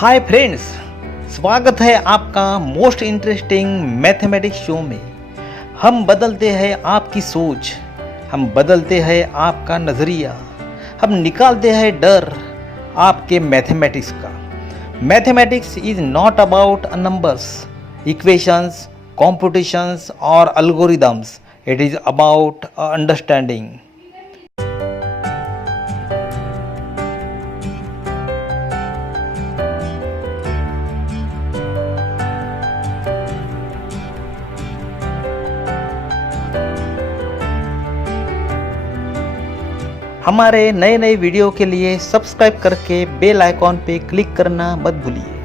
Hi friends, स्वागत है आपका मोस्ट इंटरेस्टिंग मैथमेटिक्स शो में। हम बदलते हैं आपकी सोच, हम बदलते हैं आपका नज़रिया, हम निकालते हैं डर आपके मैथमेटिक्स का। Mathematics is not about numbers, equations, competitions और algorithms. It is about understanding. हमारे नए नए वीडियो के लिए सब्सक्राइब करके बेल आइकॉन पे क्लिक करना मत भूलिए।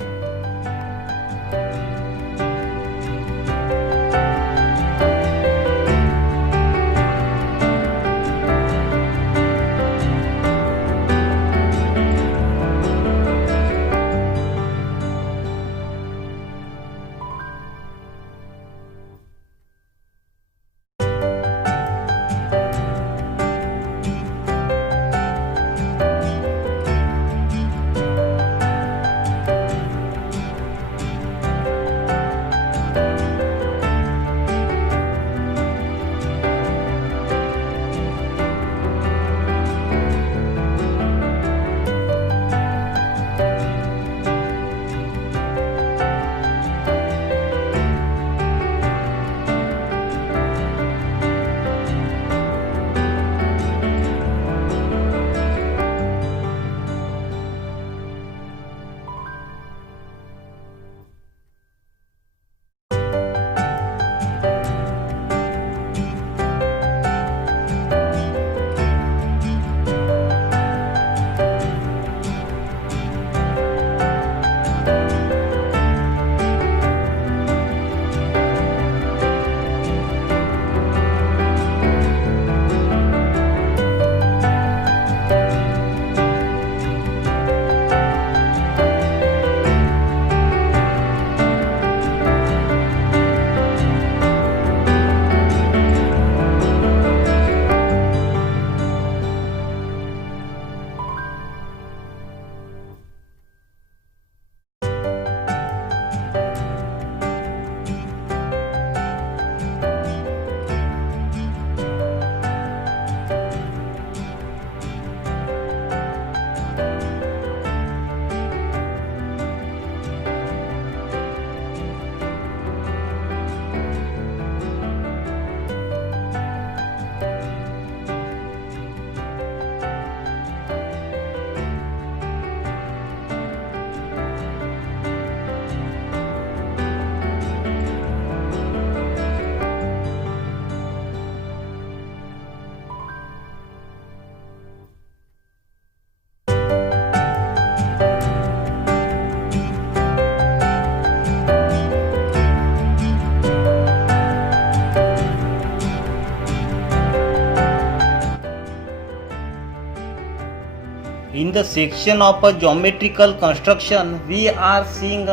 In the section of a geometrical construction, we are seeing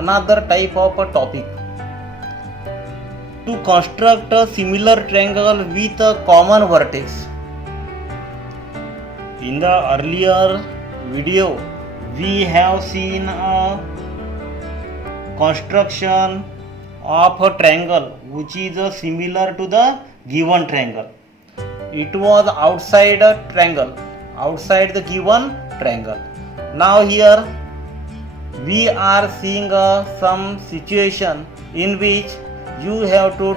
another type of a topic. To construct a similar triangle with a common vertex. In the earlier video, we have seen a construction of a triangle which is similar to the given triangle. It was outside a triangle, outside the given triangle. Now here we are seeing some situation in which you have to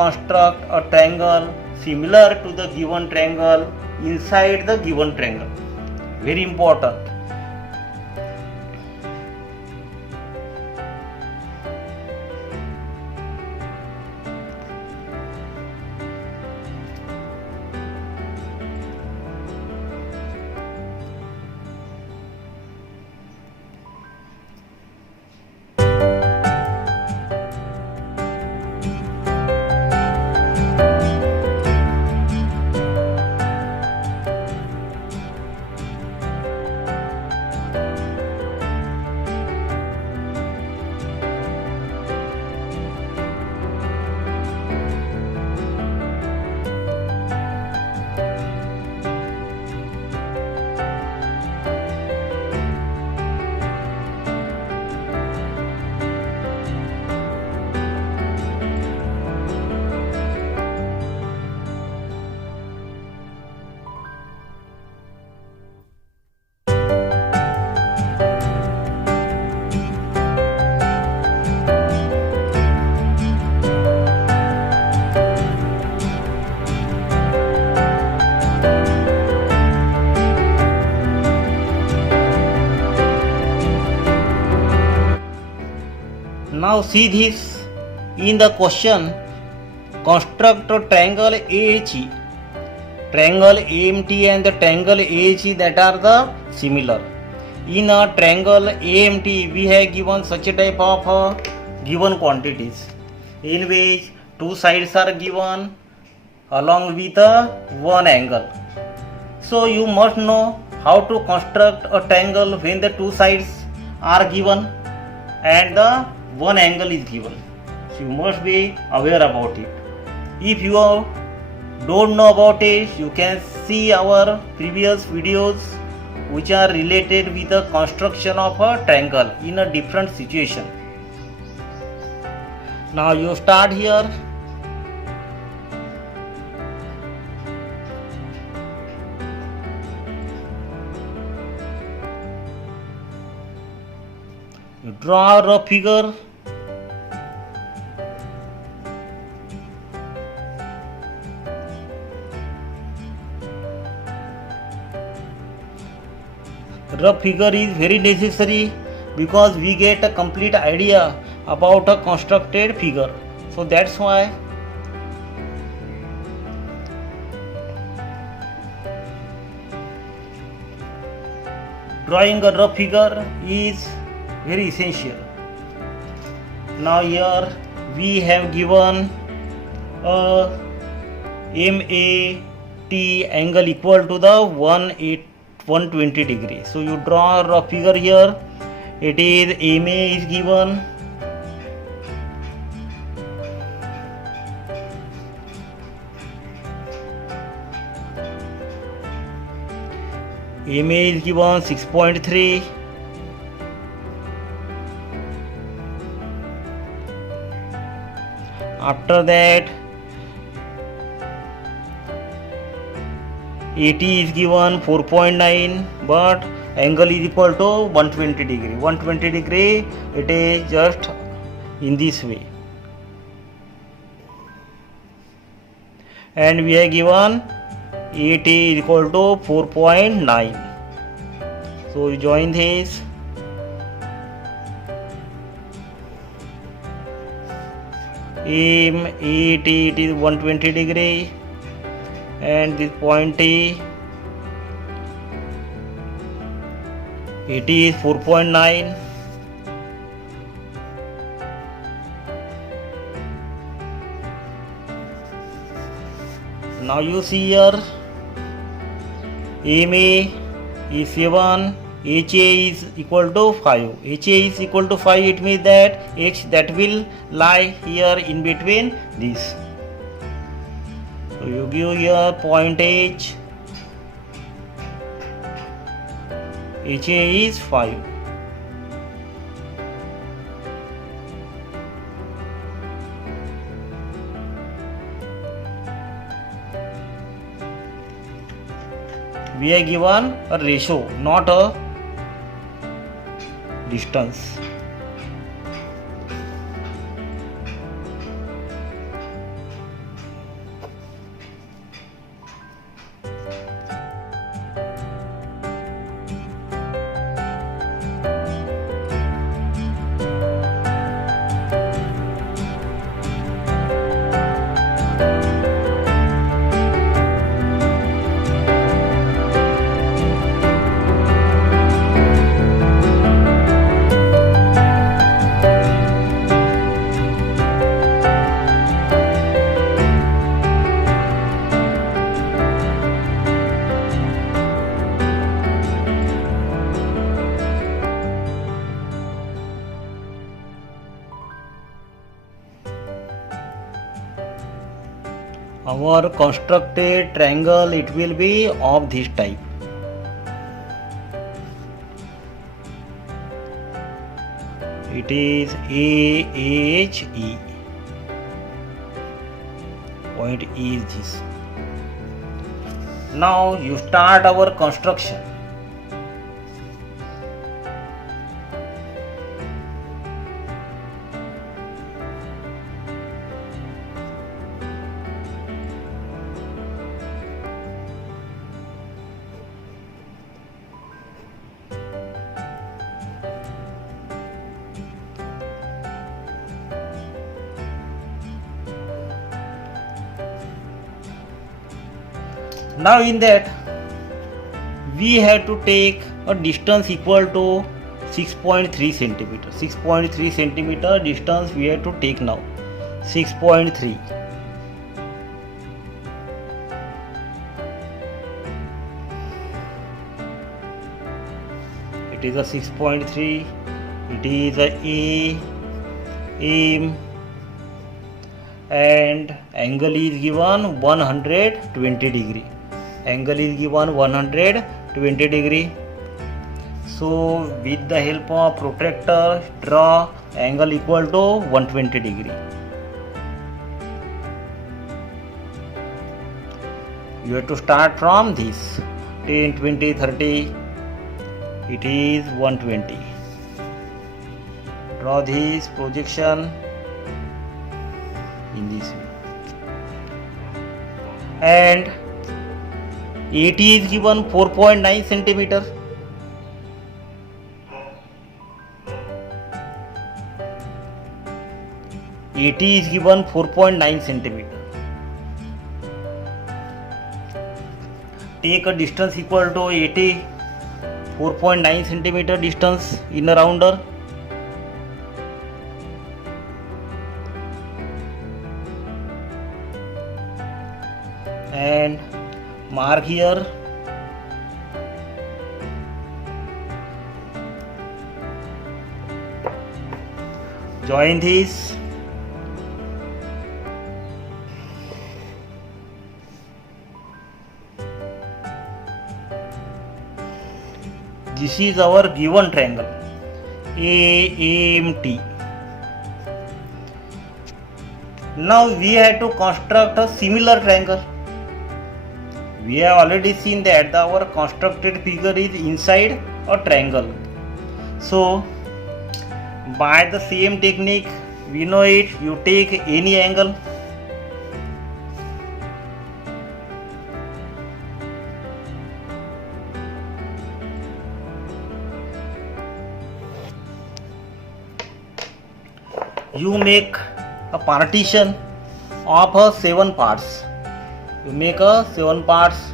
construct a triangle similar to the given triangle inside the given triangle. Very important. Now see this in the question. Construct a triangle AHE. Triangle AMT and the triangle AHE that are the similar. In a triangle AMT we have given such a type of given quantities in which two sides are given along with one angle. So you must know how to construct a triangle when the two sides are given and the one angle is given. So you must be aware about it. If you don't know about it, you can see our previous videos which are related with the construction of a triangle in a different situation. Now you start here. You draw a rough figure. Rough figure is very necessary because we get a complete idea about a constructed figure. So that's why drawing a rough figure is very essential. Now here we have given a MAT angle equal to the 120 degree. So you draw a rough figure here. It is MA is given. MA is given 6.3. After that AT is given 4.9, but angle is equal to 120 degree. 120 degree, it is just in this way. And we are given AT is equal to 4.9. So we join this. AT it is 120 degree. And this point T, it is 4.9. Now you see here MA is 7, HA is equal to 5. HA is equal to 5, it means that H that will lie here in between this. So you give here point H. HA is 5. We are given a ratio, not a distance. Our constructed triangle, it will be of this type. It is AHE. Point E is this. Now you start our construction. Now in that we have to take a distance equal to 6.3 centimeter. 6.3 centimeter distance we have to take now. 6.3. It is a 6.3. It is a aim, and angle is given 120 degree. Angle is given 120 degree. So with the help of protractor, draw angle equal to 120 degree. You have to start from this 10, 20, 30. It is 120. Draw this projection in this way. And AT is given 4.9 centimeter. AT is given 4.9 centimeter. Take a distance equal to AT, 4.9 centimeter distance in a rounder. And mark here. Join this. This is our given triangle AMT. Now we have to construct a similar triangle. We have already seen that our constructed figure is inside a triangle. So by the same technique, we know it, you take any angle. You make a partition of 7 parts. You make a 7 parts.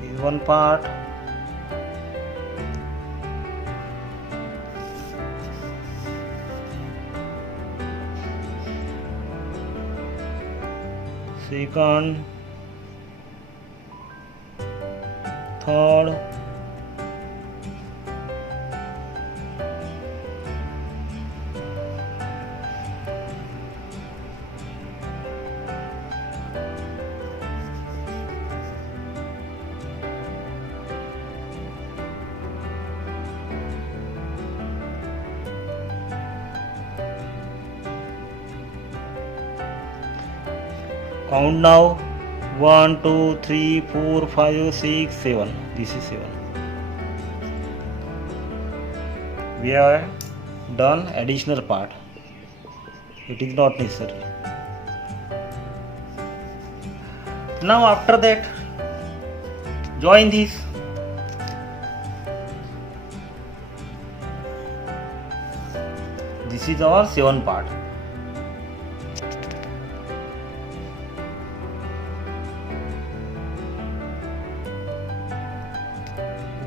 This is one part. Second, third, count now. 1, 2, 3, 4, 5, 6, 7. This is 7. We have done additional part. It is not necessary. Now after that, join this. This is our 7 part.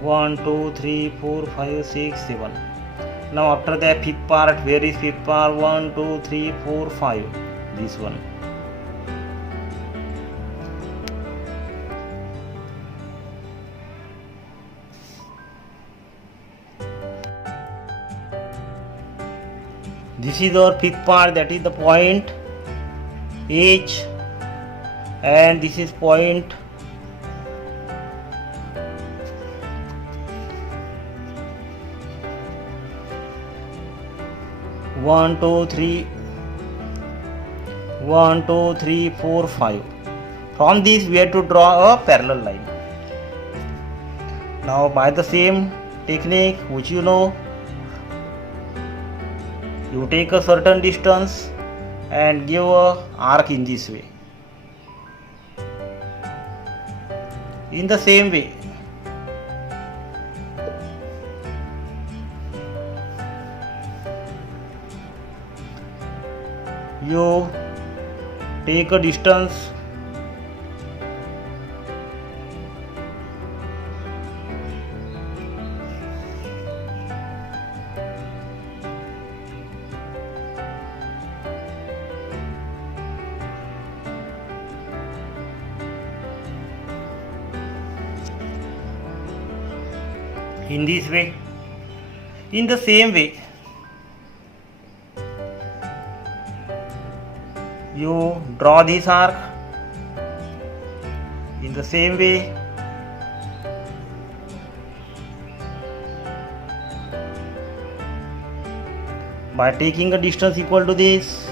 One, 2, 3, 4, 5, 6, 7. Now after that, fifth part. Where is fifth part? 1, 2, 3, 4, 5. This one. This is our fifth part, that is the point H, and this is point one, two, three, 1, 2, 3, 4, 5. From this we have to draw a parallel line. Now by the same technique which you know, you take a certain distance and give a arc in this way. In the same way, you take a distance in this way. In the same way, you draw this arc. In the same way, by taking a distance equal to this,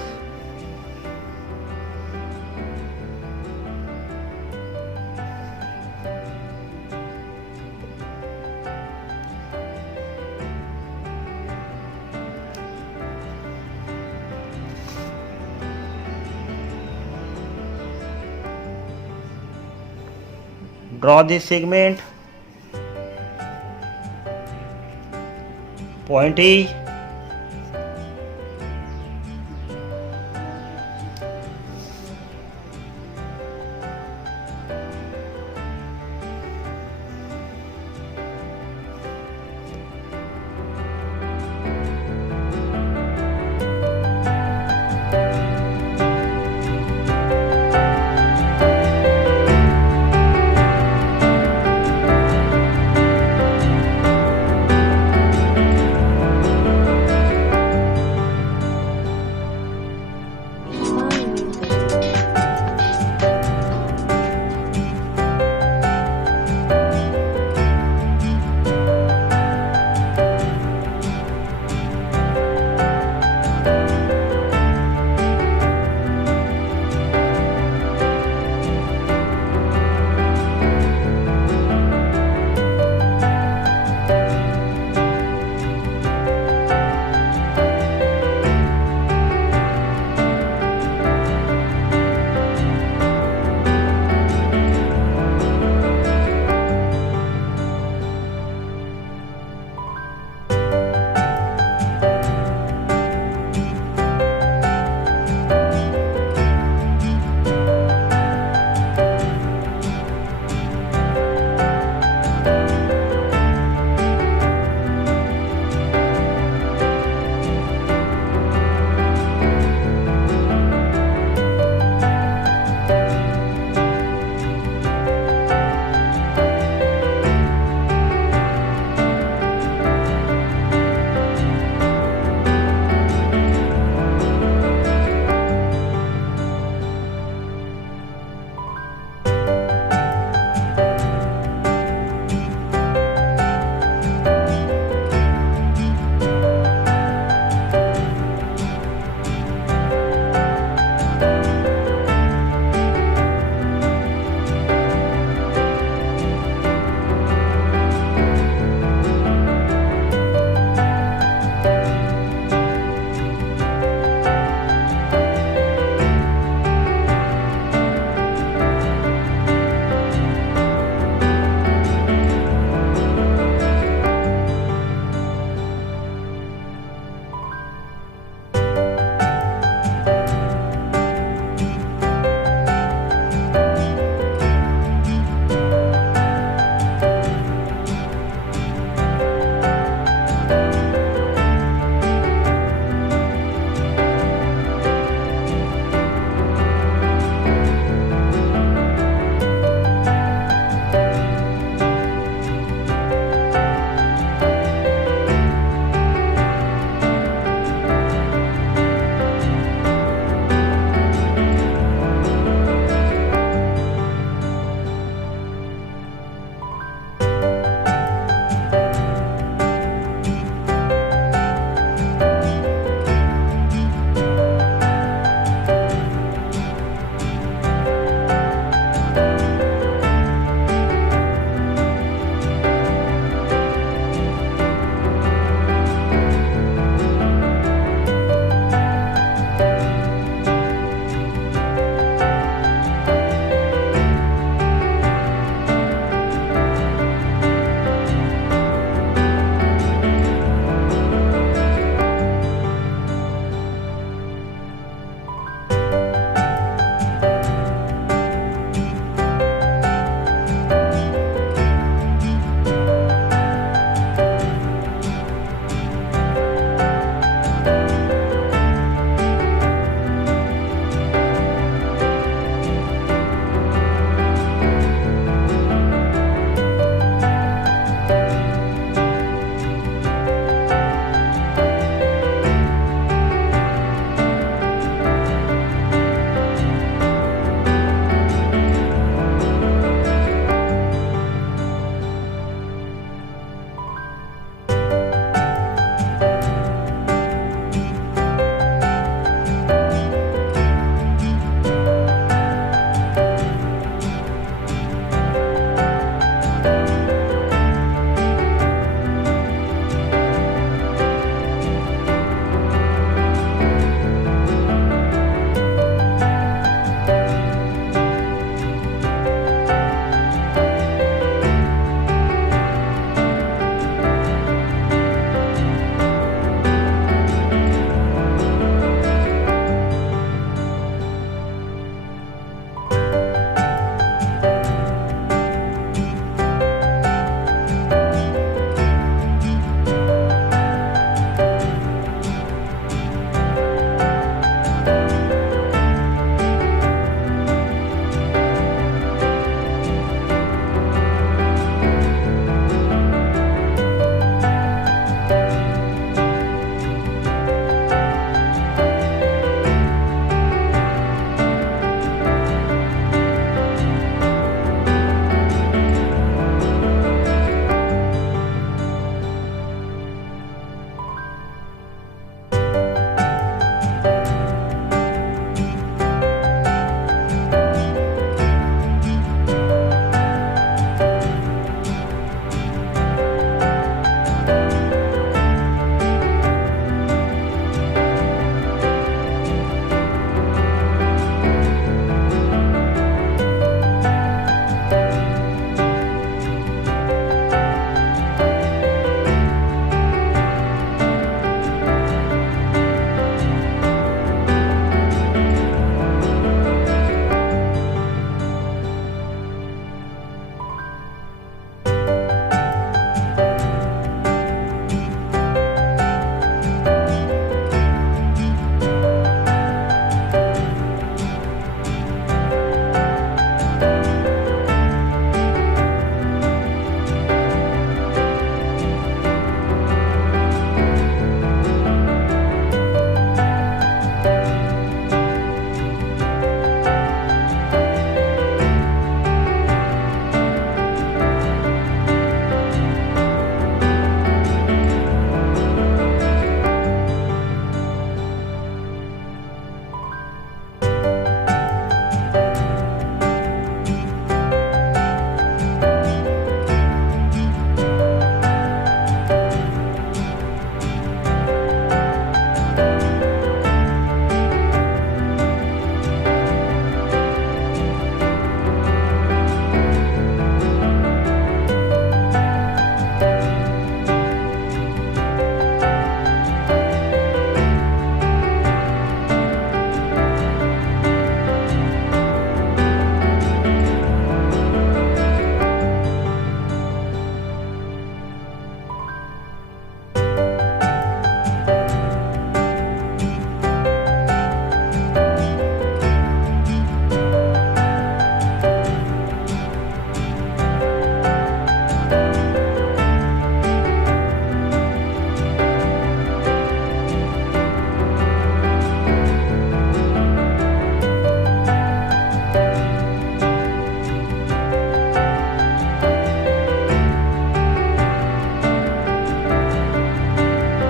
draw this segment, point A,